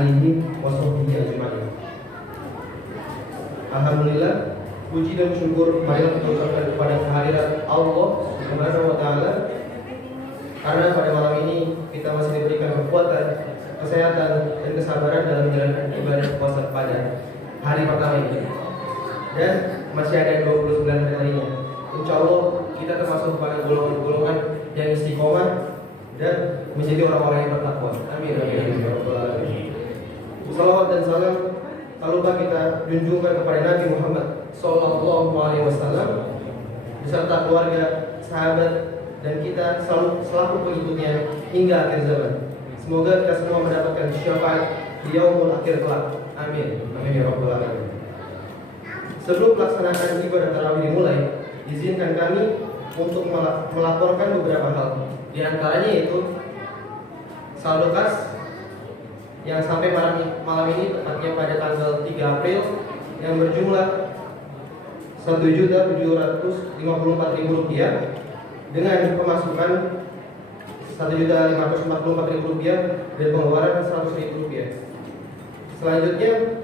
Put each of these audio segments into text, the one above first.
alihi wa sahbihi ajma'in. Alhamdulillah, puji dan syukur marilah kita ucapkan kepada kehadirat Allah Subhanahu wa taala, karena pada malam ini kita masih diberikan kekuatan, kesehatan dan kesabaran dalam menjalankan ibadah puasa pada hari pertama ini. Dan masih ada 29 hari lainnya. Insya Allah kita termasuk pada golongan-golongan yang istiqomah dan menjadi orang-orang yang bertakwa. Amin. Salawat dan salam tak lupa kita junjungkan kepada Nabi Muhammad Sallallahu Alaihi Wasallam beserta keluarga, sahabat, dan kita selaku pengikutnya hingga akhir zaman. Semoga kita semua mendapatkan syafaat di yaumul akhir kelak. Amin. Amin ya rabbal alamin. Sebelum pelaksanaan ibadah tarawih dimulai, izinkan kami untuk melaporkan beberapa hal. Di antaranya yaitu saldo kas yang sampai malam ini, tepatnya pada tanggal 3 April, yang berjumlah Rp1.754.000 dengan pemasukan Rp1.544.000 dan pengeluaran Rp100.000. Selanjutnya,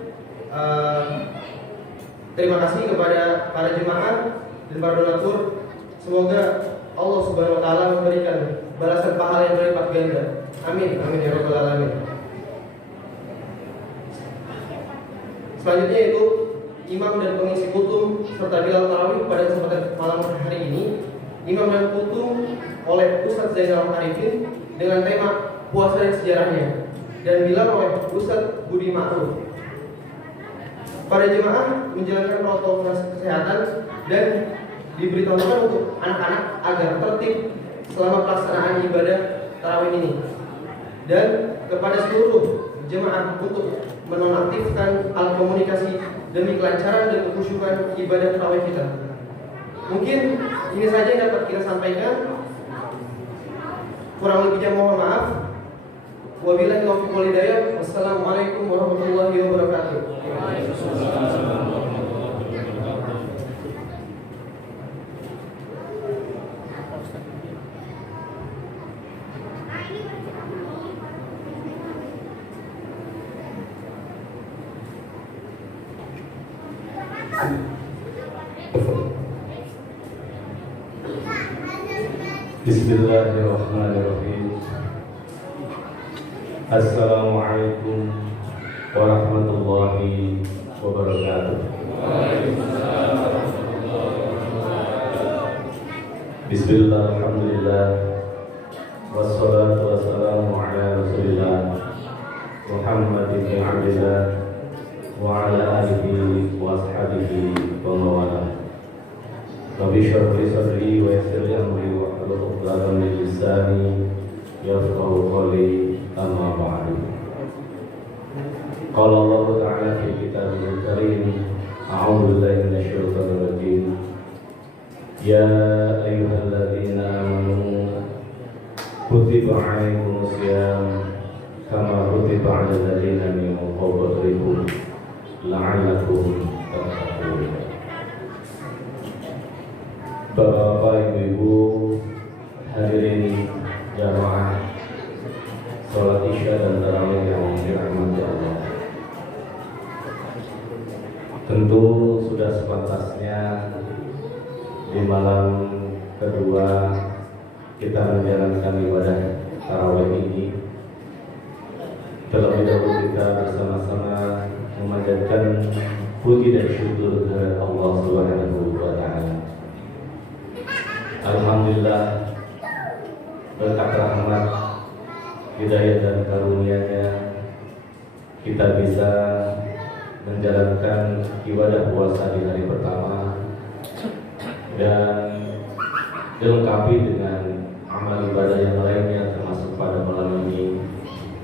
terima kasih kepada para jemaah dan para donatur. Semoga Allah Subhanahu wa taala memberikan balasan pahala yang berlipat ganda. Amin. Amin ya rabbal alamin. Selanjutnya itu imam dan pengisi kutum serta bilal tarawih pada kesempatan malam hari ini. Imam dan kutum oleh Ustadz Zainal Arifin dengan tema puasa dan sejarahnya, dan bilal oleh Ustadz Budi Ma'ruf. Para jemaah menjalankan protokol kesehatan dan diberitahukan untuk anak-anak agar tertib selama pelaksanaan ibadah tarawih ini, dan kepada seluruh jemaah untuk menonaktifkan alat komunikasi demi kelancaran dan kekhusyukan ibadah tarawih kita. Mungkin ini saja yang dapat kita sampaikan. Kurang lebihnya mohon maaf. Wabillahi taufiq wal hidayah. Wassalamualaikum warahmatullahi wabarakatuh. Bismillahirrahmanirrahim. Assalamualaikum warahmatullahi wabarakatuh. Bismillah, alhamdulillah, wassalatu wassalamu ala rasulillah Muhammad ibn Abdillah wa ala alihi wa ashabihi wa mawalah. Rabbi shrah li sadri wa yassir li amri wa hlul 'uqdatam min lisani yafqahu qawli. Amma ba'du. Qala Allah ta'ala fi kitabihil karim, a'udzu billahi minasy syaithanir rajim. Ya ayyuhalladzina amanu kutiba 'alaikumus shiyam kama kutiba 'alal ladzina min qablikum la'allakum tattaqun. Bapak, Ibu, hadirin jamaah sholat isya dan tarawih yang dirahmati Allah. Tentu sudah sepantasnya di malam kedua kita menjalankan ibadah tarawih ini. Terlebih dahulu kita bersama-sama memanjatkan puji dan syukur kepada Allah Subhanahu wa taala. Alhamdulillah, berkat rahmat, hidayah dan karunia-Nya kita bisa menjalankan ibadah puasa di hari pertama dan dilengkapi dengan amal ibadah yang lainnya, termasuk pada malam ini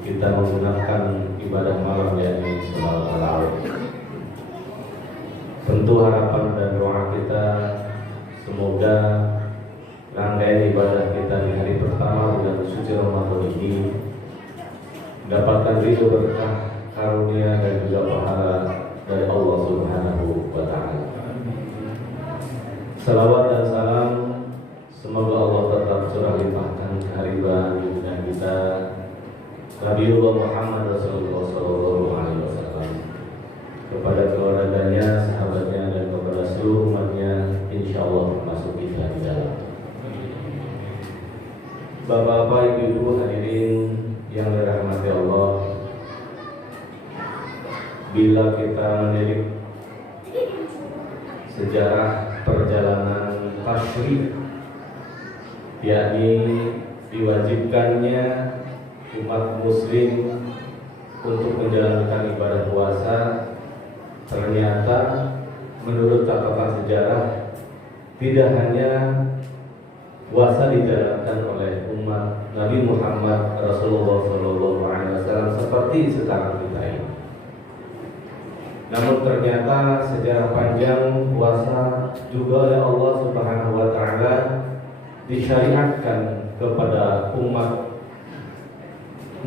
kita menggunakan ibadah malam yakni salat tarawih. Tentu harapan dan doa kita semoga rangkaian ibadah kita di hari pertama bulan suci Ramadan ini mendapatkan ridho, berkah, karunia dan juga pahala dari Allah Subhanahu wa taala. Salawat dan salam semoga Allah tetap curah limpahkan kehadiran junjungan kita Nabiullah Muhammad Rasulullah bila kita menilik sejarah perjalanan tasyrik, yakni diwajibkannya umat muslim untuk menjalankan ibadah puasa, ternyata menurut catatan sejarah tidak hanya puasa dijalankan oleh umat Nabi Muhammad Rasulullah SAW seperti sekarang kita ini. Namun ternyata sejarah panjang puasa juga oleh Allah Subhanahu wa taala disyariatkan kepada umat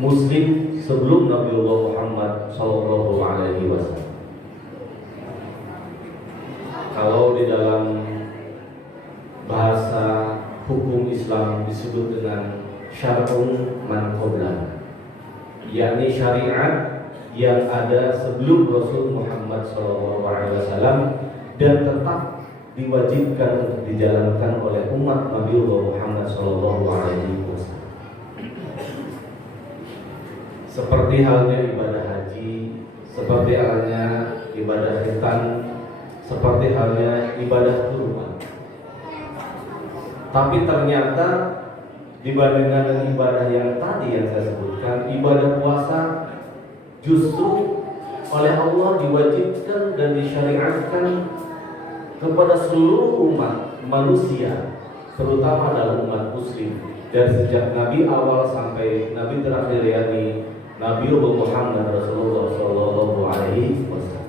muslim sebelum Nabiullah Muhammad sallallahu alaihi wasallam. Kalau di dalam bahasa hukum Islam disebut dengan syar'un man qablana, yakni syariat yang ada sebelum Rasul Muhammad SAW dan tetap diwajibkan untuk dijalankan oleh umat Nabiullah Muhammad SAW. Seperti halnya ibadah haji, seperti halnya ibadah khitan, seperti halnya ibadah kurban. Tapi ternyata dibandingkan dengan ibadah yang tadi yang saya sebutkan, ibadah puasa justru oleh Allah diwajibkan dan disyariatkan kepada seluruh umat manusia, terutama dalam umat muslim, dari sejak Nabi awal sampai Nabi terakhir, yakni Nabi Muhammad Rasulullah Sallallahu Alaihi Wasallam.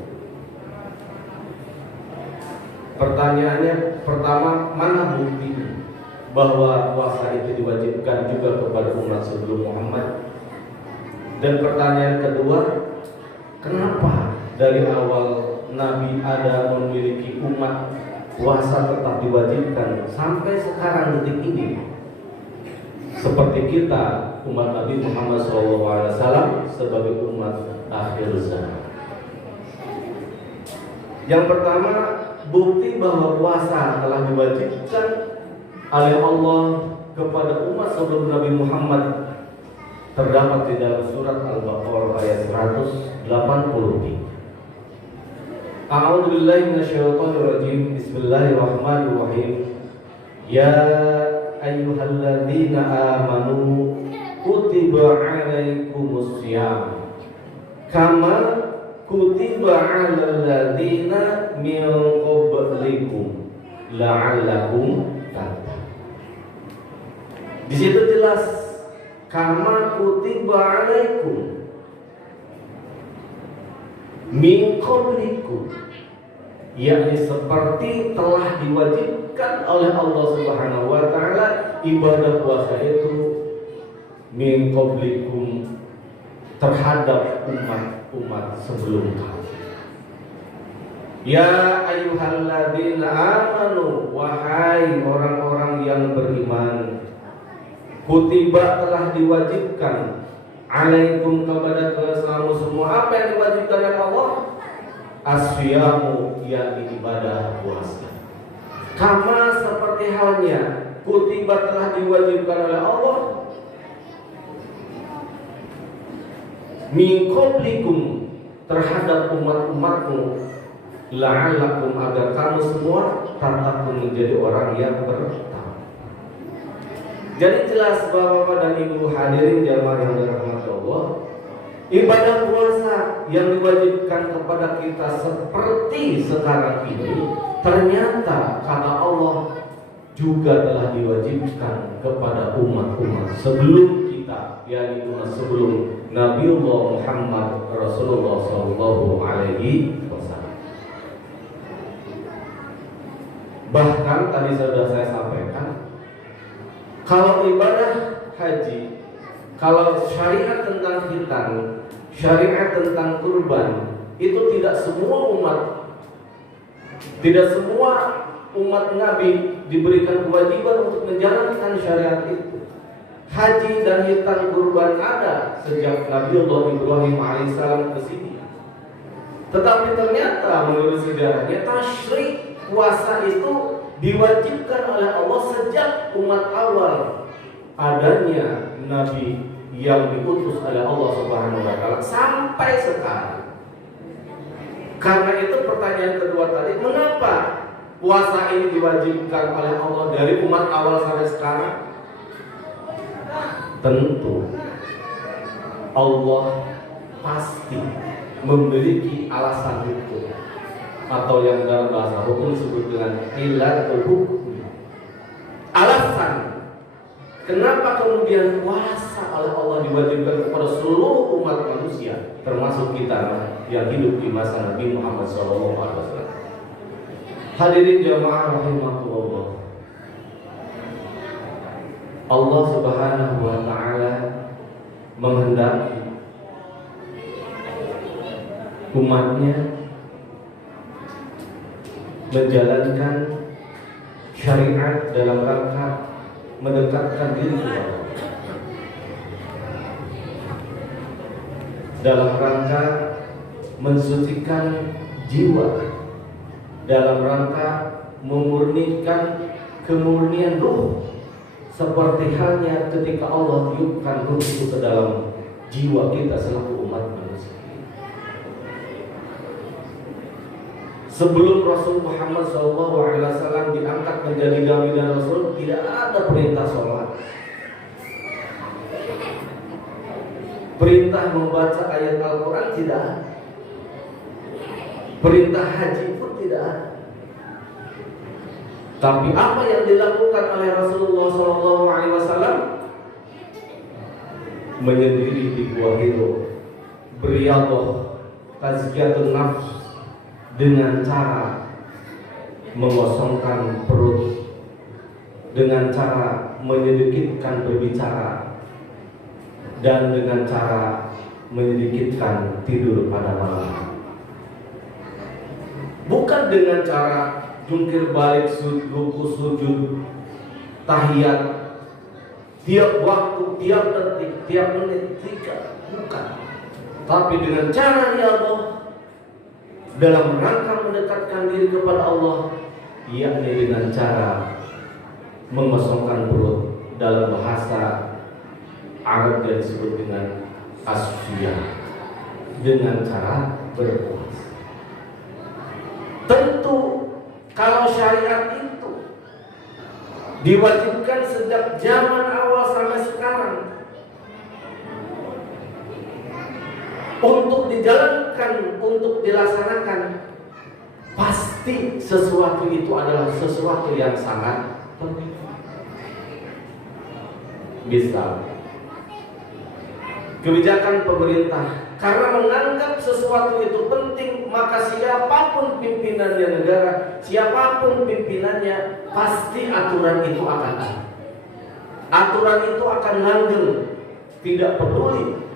Pertanyaannya pertama, mana bukti bahwa puasa itu diwajibkan juga kepada umat sebelum Muhammad? Dan pertanyaan kedua, kenapa dari awal Nabi ada memiliki umat puasa tetap diwajibkan sampai sekarang detik ini? Seperti kita umat Nabi Muhammad SAW sebagai umat akhir zaman. Yang pertama, bukti bahwa puasa telah diwajibkan oleh Allah kepada umat sebelum Nabi Muhammad terdapat di dalam surat Al-Baqarah ayat 183. A'udzu billahi minasyaitonir rajim. Bismillahirrahmanirrahim. Ya ayyuhalladzina amanu kutiba 'alaikumus syiyam kama kutiba 'alal ladzina min qablikum la'allakum tattaqun. Di situ jelas kama kutiba 'alaikum min qablikum, yakni seperti telah diwajibkan oleh Allah Subhanahu wa taala ibadah puasa itu min qablikum terhadap umat-umat sebelum kamu. Ya ayyuhalladzina amanu, wahai orang-orang yang beriman, kutiba telah diwajibkan alaikum kepada kamu semua. Apa yang diwajibkan oleh Allah? Asyamu, yakni ibadah puasa. Kama seperti halnya kutiba telah diwajibkan oleh Allah min qablikum terhadap umat-umatmu la'allakum agar kamu semua tatakun menjadi orang yang bertakwa. Jadi jelas Bapak dan Ibu hadirin jamaah yang dirahmati Allah, ibadah puasa yang diwajibkan kepada kita seperti sekarang ini ternyata kata Allah juga telah diwajibkan kepada umat-umat sebelum kita, yakni umat sebelum Nabiullah Muhammad Rasulullah Sallallahu Alaihi Wasallam. Bahkan tadi sudah saya sampaikan, kalau ibadah haji, kalau syariat tentang khitan, syariat tentang kurban, itu tidak semua umat Nabi diberikan kewajiban untuk menjalankan syariat itu. Haji dan khitan kurban ada sejak Nabiullah Ibrahim alaihissalam ke sini. Tetapi ternyata menurut sejarahnya tasyrik puasa itu diwajibkan oleh Allah sejak umat awal adanya Nabi yang diutus oleh Allah Subhanahu wa taala sampai sekarang. Karena itu pertanyaan kedua tadi, mengapa puasa ini diwajibkan oleh Allah dari umat awal sampai sekarang? Tentu Allah pasti memiliki alasan hukum, atau yang dalam bahasa hukum disebut dengan ilatul hukum. Alasan kenapa kemudian puasa oleh Allah diwajibkan kepada seluruh umat manusia, termasuk kita yang hidup di masa Nabi Muhammad SAW. Hadirin jamaah rahimahullah, Allah Subhanahu wa taala menghendaki umatnya menjalankan syariat dalam rangka mendekatkan diri kepada Allah, dalam rangka mensucikan jiwa, dalam rangka memurnikan kemurnian ruh, seperti halnya ketika Allah tiupkan ruh itu ke dalam jiwa kita selaku umat manusia. Sebelum Rasul Muhammad SAW diangkat menjadi nabi dan rasul, tidak ada perintah sholat, perintah membaca ayat Al-Quran tidak ada, perintah haji pun tidak ada. Tapi apa yang dilakukan oleh Rasulullah SAW? Menyendiri di Gua Hiro, beriyadah, tazkiyatun nafs, dengan cara mengosongkan perut, dengan cara menyedikitkan berbicara, dan dengan cara menyedikitkan tidur pada malam. Bukan dengan cara jungkir balik, ruku, sujud, tahiyat tiap waktu, tiap detik, tiap menit, bukan. Tapi dengan cara ya Allah, dalam rangka mendekatkan diri kepada Allah, yakni dengan cara mengosongkan perut, dalam bahasa Arab yang disebut dengan asfiyah, dengan cara berpuasa. Tentu kalau syariat itu diwajibkan sejak zaman awal sampai sekarang untuk dijalankan, untuk dilaksanakan, pasti sesuatu itu adalah sesuatu yang sangat penting. Misal kebijakan pemerintah, karena menganggap sesuatu itu penting, maka siapapun pimpinannya negara, siapapun pimpinannya, pasti aturan itu akan ada. Aturan itu akan langgeng, tidak peduli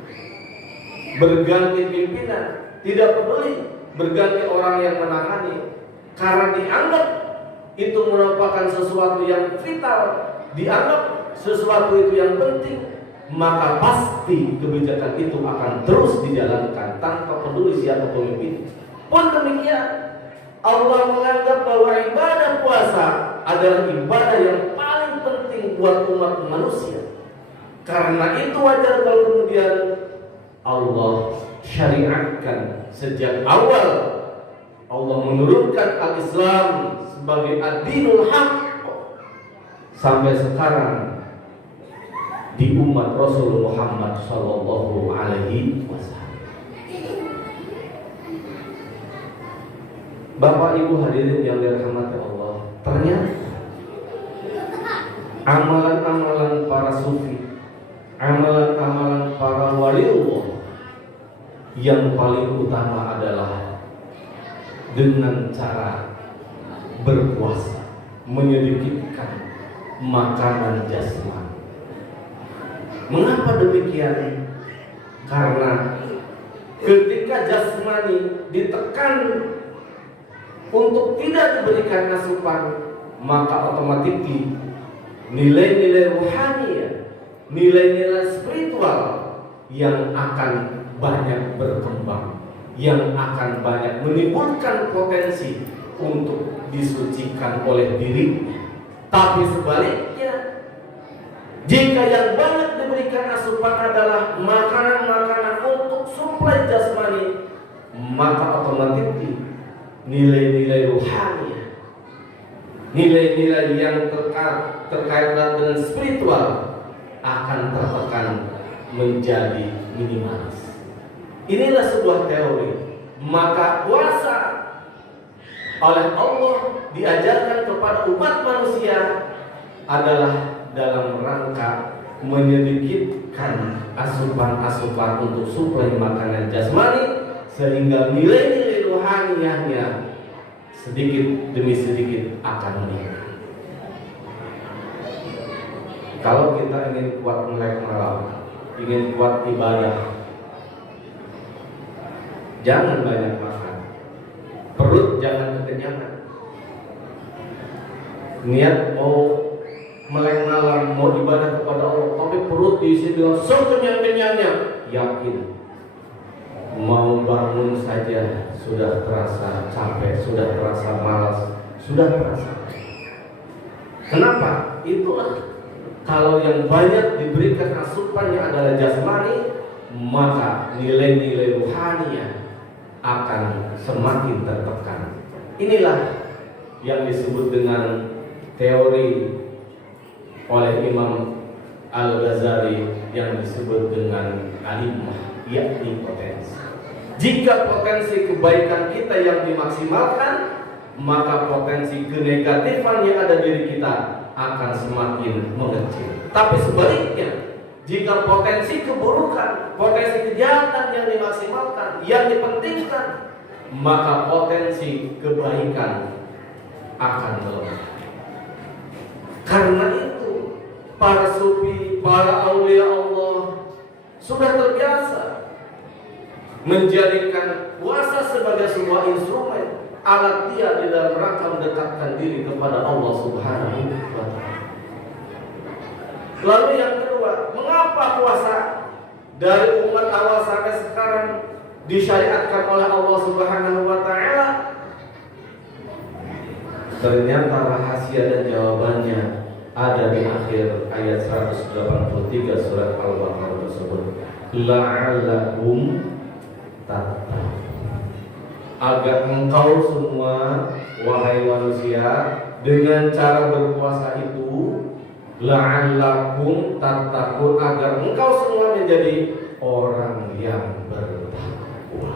berganti pimpinan, tidak peduli berganti orang yang menangani, karena dianggap itu merupakan sesuatu yang vital, dianggap sesuatu itu yang penting, maka pasti kebijakan itu akan terus dijalankan tanpa peduli siapa pemimpin. Pun demikian, Allah menganggap bahwa ibadah puasa adalah ibadah yang paling penting buat umat manusia. Karena itu wajar kalau kemudian Allah syariatkan sejak awal. Allah menurunkan al-Islam sebagai ad-dinul haq sampai sekarang di umat Rasul Muhammad sallallahu alaihi wasallam. Bapak Ibu hadirin yang dirahmati Allah, ternyata amalan-amalan para sufi, amalan-amalan para waliullah yang paling utama adalah dengan cara berpuasa, menyedikitkan makanan jasmani. Mengapa demikian? Karena ketika jasmani ditekan untuk tidak diberikan asupan, maka otomatis nilai-nilai rohani, nilai-nilai spiritual yang akan banyak berkembang, yang akan banyak menimbulkan potensi untuk disucikan oleh dirinya. Tapi sebaliknya, jika yang banyak diberikan asupan adalah makanan-makanan untuk suplai jasmani, maka otomatis nilai-nilai rohani, nilai-nilai yang terkait dengan spiritual akan tertekan menjadi minimalis. Inilah sebuah teori. Maka puasa oleh Allah diajarkan kepada umat manusia adalah dalam rangka menyedikitkan asupan-asupan untuk suplai makanan jasmani, sehingga nilai-nilai rohaniahnya sedikit demi sedikit akan meningkat. Kalau kita ingin kuat melek malam, ingin kuat ibadah, jangan banyak makan, perut jangan kekenyangan. Niat mau melek malam, mau ibadah kepada Allah, tapi perut diisi dengan sekenyang-kenyangnya, yakin mau bangun saja sudah terasa capek, sudah terasa malas, sudah terasa. Kenapa? Itulah, kalau yang banyak diberikan asupannya adalah jasmani, maka nilai-nilai rohaninya akan semakin tertekan. Inilah yang disebut dengan teori oleh Imam Al-Ghazali yang disebut dengan alimah, yakni potensi. Jika potensi kebaikan kita yang dimaksimalkan, maka potensi kenegatifan yang ada diri kita akan semakin mengecil. Tapi sebaliknya, jika potensi keburukan, potensi kejahatan yang dimaksimalkan, yang dipentingkan, maka potensi kebaikan akan melemah. Karena itu, para sufi, para aulia Allah sudah terbiasa menjadikan puasa sebagai sebuah instrumen, alat dia di dalam rangka mendekatkan diri kepada Allah Subhanahu wa Ta'ala. Lalu yang kedua, mengapa puasa dari umat awal sampai sekarang disyariatkan oleh Allah Subhanahu wa Ta'ala? Ternyata rahasia dan jawabannya ada di akhir ayat 183 surat Al-Baqarah tersebut. La'allahum tattaqun. Agar engkau semua wahai manusia dengan cara berpuasa itu, la'allakum tattaqun, agar engkau semua menjadi orang yang bertakwa.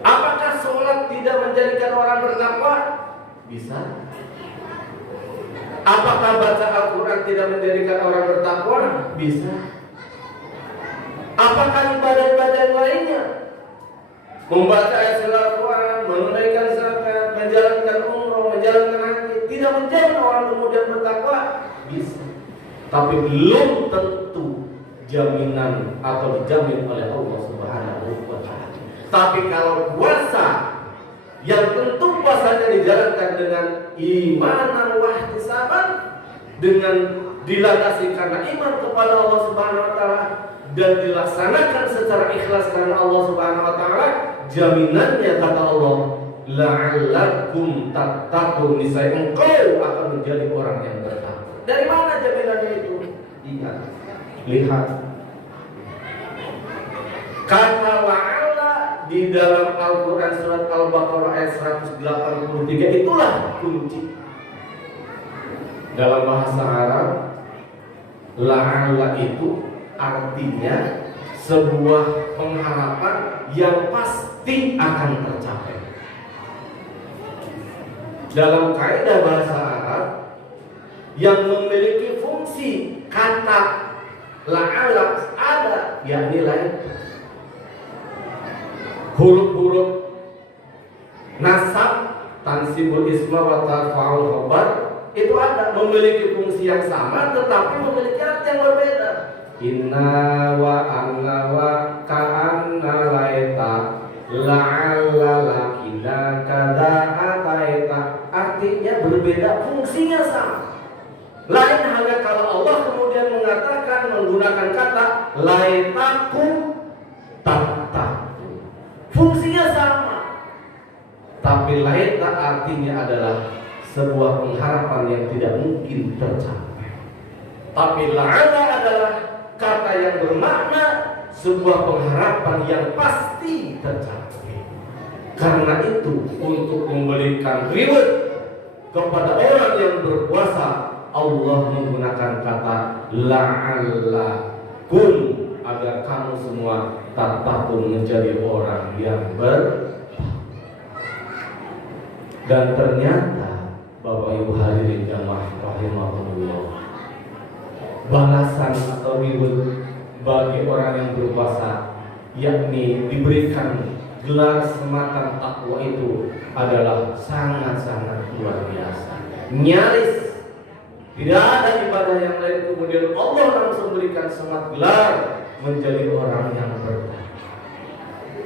Apakah sholat tidak menjadikan orang bertakwa? Bisa. Apakah baca Al-Quran tidak menjadikan orang bertakwa? Bisa. Apakah ibadah-ibadah yang lainnya, membaca ayat Al-Quran, menunaikan zakat, menjalankan umroh, menjalankan haji, tidak menjadikan orang kemudian bertakwa? Bisa. Tapi belum tentu jaminan atau dijamin oleh Allah Subhanahu wa Ta'ala. Tapi kalau puasa yang tentu puasanya dijalankan dengan imanan wa ihtisaban, dengan dilandasi karena iman kepada Allah Subhanahu wa Ta'ala dan dilaksanakan secara ikhlas karena Allah Subhanahu wa Ta'ala, jaminannya kata Allah, la'allakum tattaqun, niscaya engkau akan menjadi orang yang bertakwa. Dari mana jaminannya itu? Ingat, lihat kata la'alla di dalam Al-Quran surat Al-Baqarah ayat 183, itulah kunci. Dalam bahasa Arab, la'alla itu artinya sebuah pengharapan yang pasti akan tercapai. Dalam kaidah bahasa Arab yang memiliki fungsi kata la'alla ada, yakni lain. Huruf-huruf nasab, tansibul isma wa tarfa'ul khabar itu ada, memiliki fungsi yang sama tetapi memiliki arti yang berbeda. Inna wa anna wa ka'anna laita la'alla lakina kada ataita, artinya berbeda, fungsinya sama. Lain halnya kalau Allah kemudian mengatakan, menggunakan kata laitakum tattaqun, fungsinya sama, tapi laita artinya adalah sebuah pengharapan yang tidak mungkin tercapai. Tapi la'alla adalah kata yang bermakna sebuah pengharapan yang pasti tercapai. Karena itu untuk memberikan reward kepada orang yang berpuasa, Allah menggunakan kata la'allakum, agar kamu semua tatakun menjadi orang yang dan ternyata Bapak Ibu hadirin jamaah rahimahumullah, balasan atau reward bagi orang yang berpuasa, yakni diberikan gelar semacam takwa, itu adalah sangat-sangat luar biasa. Nyaris tidak ada ibadah yang lain kemudian Allah langsung berikan semat gelar menjadi orang yang bertakwa.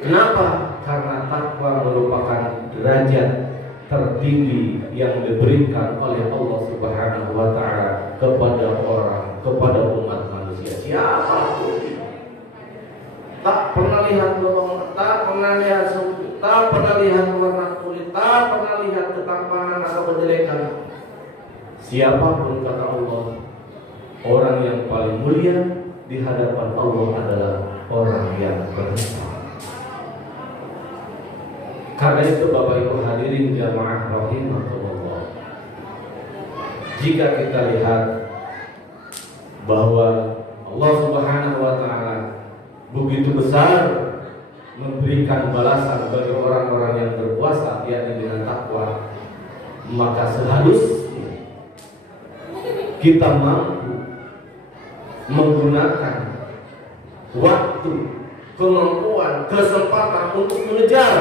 Kenapa? Karena takwa merupakan derajat tertinggi yang diberikan oleh Allah Subhanahu wa taala kepada umat manusia. Siapapun tak pernah lihat golongan, tak pernah lihat suku, tak pernah lihat warna kulit, tak pernah lihat ketampanan atau kejelekan. Siapapun, kata Allah, orang yang paling mulia di hadapan Allah adalah orang yang bertakwa. Karena itu Bapak Ibu hadirin jamaah rahimahumullah, jika kita lihat bahwa Allah Subhanahu wa taala begitu besar memberikan balasan bagi orang-orang yang berpuasa, yakni dengan takwa, maka seharusnya kita mampu menggunakan waktu, kemampuan, kesempatan untuk mengejar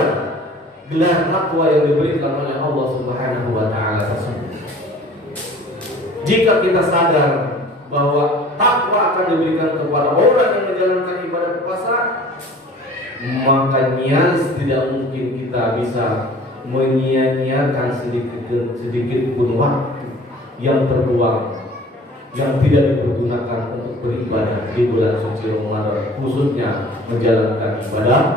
gelar takwa yang diberikan oleh Allah Subhanahu wa taala tersebut. Jika kita sadar bahwa takwa akan diberikan kepada orang yang menjalankan ibadah puasa, maka nyaris tidak mungkin kita bisa menyia-nyiakan sedikit pun waktu yang terbuang, yang tidak dipergunakan untuk beribadah di bulan suci Ramadan, khususnya menjalankan ibadah.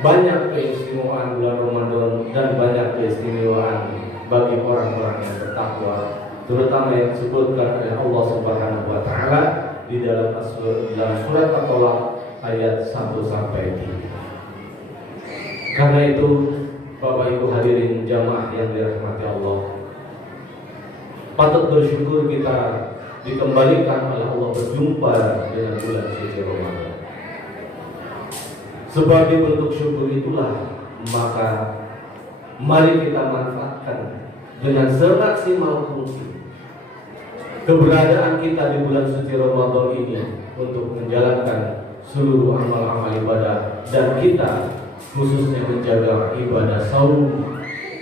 Banyak keistimewaan bulan Ramadan dan banyak keistimewaan bagi orang-orang yang bertakwa, terutama yang disebutkan oleh Allah Subhanahu wa taala di dalam surat At-Tolak ayat 1 sampai 3. Karena itu Bapak Ibu hadirin jamaah yang dirahmati Allah, patut bersyukur kita dikembalikan oleh Allah berjumpa dengan bulan suci Ramadan. Sebagai bentuk syukur itulah, maka mari kita manfaatkan dengan semaksimal mungkin keberadaan kita di bulan suci Ramadan ini untuk menjalankan seluruh amal-amal ibadah, dan kita khususnya menjaga ibadah saum,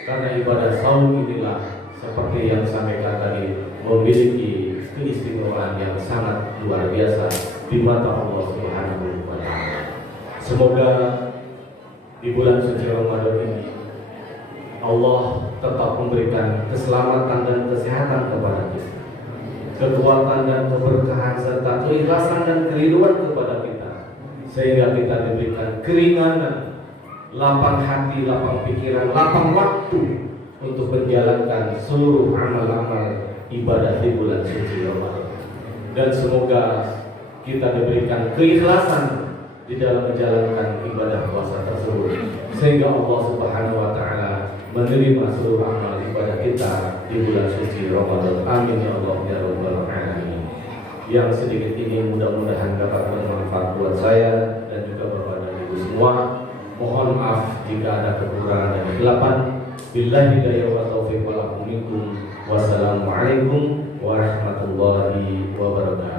karena ibadah saum inilah seperti yang sampaikan tadi memiliki keistimewaan yang sangat luar biasa di mata Allah Subhanahu wa taala. Semoga di bulan suci Ramadan ini Allah tetap memberikan keselamatan dan kesehatan kepada kita, kekuatan dan keberkahan serta keikhlasan dan kerinduan kepada kita, sehingga kita diberikan keringanan, lapang hati, lapang pikiran, lapang waktu untuk menjalankan seluruh amal-amal ibadah di bulan suci Ramadan. Dan semoga kita diberikan keikhlasan di dalam menjalankan ibadah puasa tersebut, sehingga Allah Subhanahu wa taala menerima seluruh amal ibadah kita di bulan suci Ramadan. Amin ya Allah ya rabbal alamin. Yang sedikit ini mudah-mudahan dapat bermanfaat buat saya dan juga Bapak dan Ibu semua. Mohon maaf jika ada kekurangan dan kesilapan. Billahi hidayah wa taufiq wal minkum. Wassalamualaikum warahmatullahi wabarakatuh.